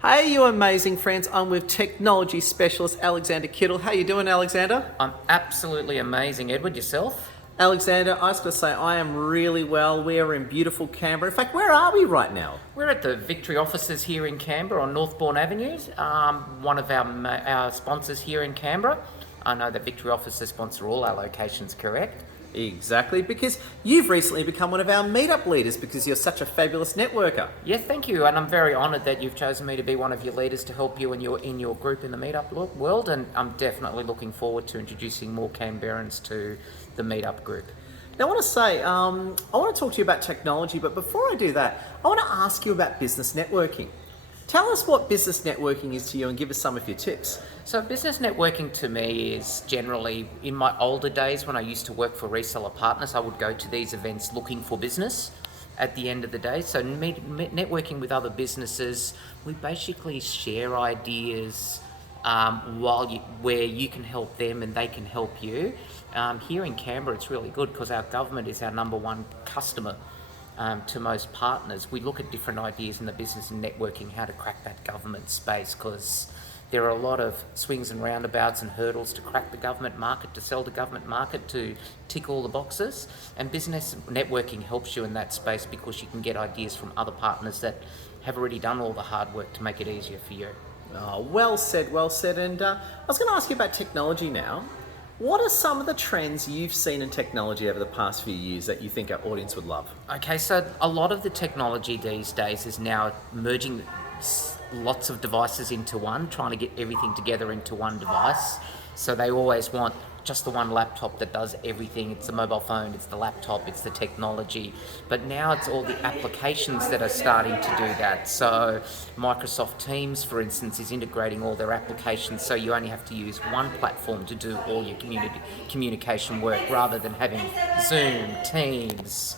Hey, you amazing friends. I'm with technology specialist Alexander Kittl. How you doing, Alexander? I'm absolutely amazing. Edward, yourself? Alexander, I was going to say I am really well. We are in beautiful Canberra. In fact, where are we right now? We're at the Victory offices here in Canberra on Northbourne Avenue. One of our sponsors here in Canberra. I know that Victory offices sponsor all our locations, correct? Exactly, because you've recently become one of our Meetup leaders because you're such a fabulous networker. Yeah, thank you, and I'm very honoured that you've chosen me to be one of your leaders to help you in your group in the Meetup world, and I'm definitely looking forward to introducing more Canberrans to the Meetup group. Now, I want to say, I want to talk to you about technology, but before I do that, I want to ask you about business networking. Tell us what business networking is to you and give us some of your tips. So business networking to me is generally, in my older days when I used to work for reseller partners, I would go to these events looking for business at the end of the day. So networking with other businesses, we basically share ideas where you can help them and they can help you. Here in Canberra, it's really good because our government is our number one customer. To most partners, we look at different ideas in the business and networking, how to crack that government space, because there are a lot of swings and roundabouts and hurdles to crack the government market, to sell the government market, to tick all the boxes. And business networking helps you in that space because you can get ideas from other partners that have already done all the hard work to make it easier for you. Oh, well said, well said. And I was going to ask you about technology now. What are some of the trends you've seen in technology over the past few years that you think our audience would love? Okay, so a lot of the technology these days is now merging lots of devices into one, trying to get everything together into one device. So they always want just the one laptop that does everything. It's the mobile phone, it's the laptop, it's the technology. But now it's all the applications that are starting to do that. So Microsoft Teams, for instance, is integrating all their applications, so you only have to use one platform to do all your communication work rather than having Zoom, Teams,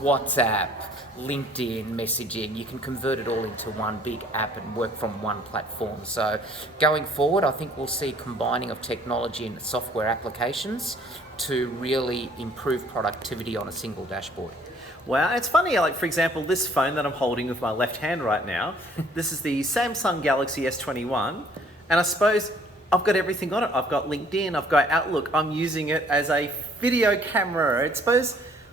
WhatsApp, LinkedIn messaging. You can convert it all into one big app and work from one platform. So going forward, I think we'll see combining of technology and software applications to really improve productivity on a single dashboard. Wow, it's funny, like for example, this phone that I'm holding with my left hand right now, this is the Samsung Galaxy S21, and I suppose I've got everything on it. I've got LinkedIn, I've got Outlook, I'm using it as a video camera.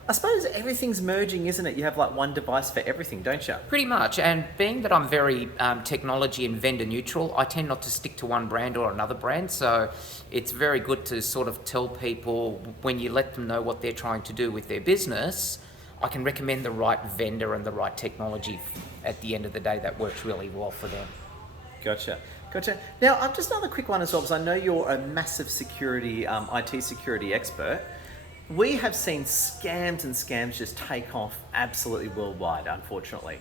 I suppose everything's merging, isn't it? You have like one device for everything, don't you? Pretty much, and being that I'm very technology and vendor neutral, I tend not to stick to one brand or another brand, so it's very good to sort of tell people when you let them know what they're trying to do with their business, I can recommend the right vendor and the right technology at the end of the day that works really well for them. Gotcha. Now, just another quick one as well, because I know you're a massive security, IT security expert. We have seen scams and scams just take off absolutely worldwide, unfortunately.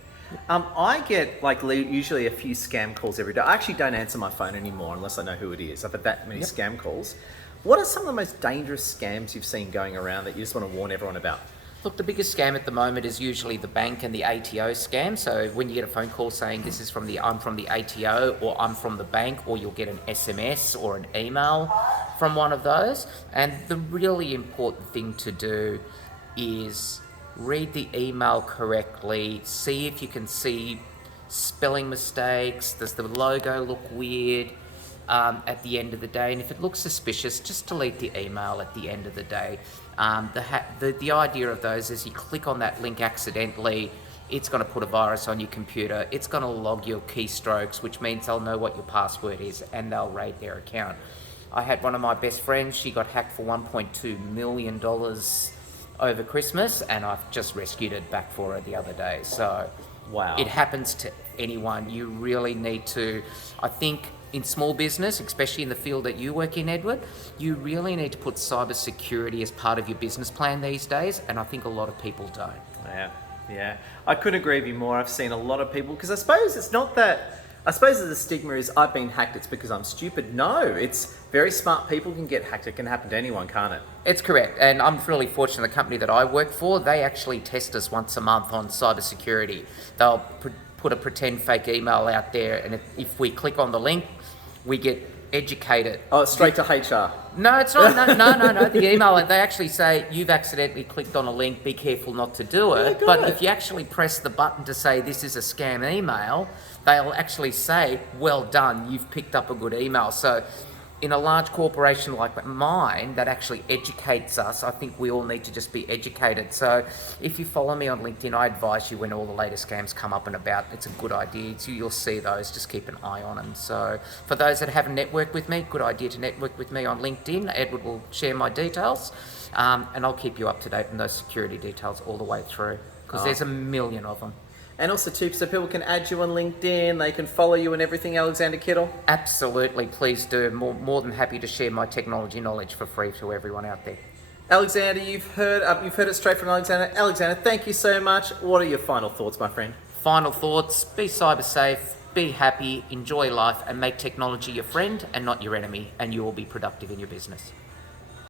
I get usually a few scam calls every day. I actually don't answer my phone anymore unless I know who it is. I've had that many scam calls. What are some of the most dangerous scams you've seen going around that you just want to warn everyone about? Look, the biggest scam at the moment is usually the bank and the ATO scam. So when you get a phone call saying this is I'm from the ATO or I'm from the bank, or you'll get an SMS or an email from one of those. And the really important thing to do is read the email correctly, see if you can see spelling mistakes, does the logo look weird at the end of the day, and if it looks suspicious, just delete the email at the end of the day. The idea of those is you click on that link accidentally, it's going to put a virus on your computer, it's going to log your keystrokes, which means they'll know what your password is and they'll raid their account. I had one of my best friends, she got hacked for $1.2 million over Christmas, and I've just rescued it back for her the other day. So wow, it happens to anyone. You really need to, I think, in small business, especially in the field that you work in, Edward, you really need to put cybersecurity as part of your business plan these days, and I think a lot of people don't. Yeah. I couldn't agree with you more. I've seen a lot of people, because I suppose the stigma is I've been hacked, it's because I'm stupid. No, it's very smart people can get hacked. It can happen to anyone, can't it? It's correct, and I'm really fortunate. The company that I work for, they actually test us once a month on cybersecurity. They'll put a pretend fake email out there, and if we click on the link, we get educated. Oh, straight to HR. No, it's not. No. The email, they actually say, you've accidentally clicked on a link, be careful not to do it. Yeah, but if you actually press the button to say this is a scam email, they'll actually say, well done, you've picked up a good email. So in a large corporation like mine that actually educates us, I think we all need to just be educated. So if you follow me on LinkedIn, I advise you when all the latest scams come up and about, it's a good idea. You'll see those, just keep an eye on them. So for those that haven't networked with me, good idea to network with me on LinkedIn. Edward will share my details, and I'll keep you up to date on those security details all the way through, because there's a million of them. And also too, so people can add you on LinkedIn, they can follow you and everything, Alexander Kittl? Absolutely, please do. More than happy to share my technology knowledge for free to everyone out there. Alexander, you've heard it straight from Alexander. Alexander, thank you so much. What are your final thoughts, my friend? Final thoughts, be cyber safe, be happy, enjoy life, and make technology your friend and not your enemy, and you will be productive in your business.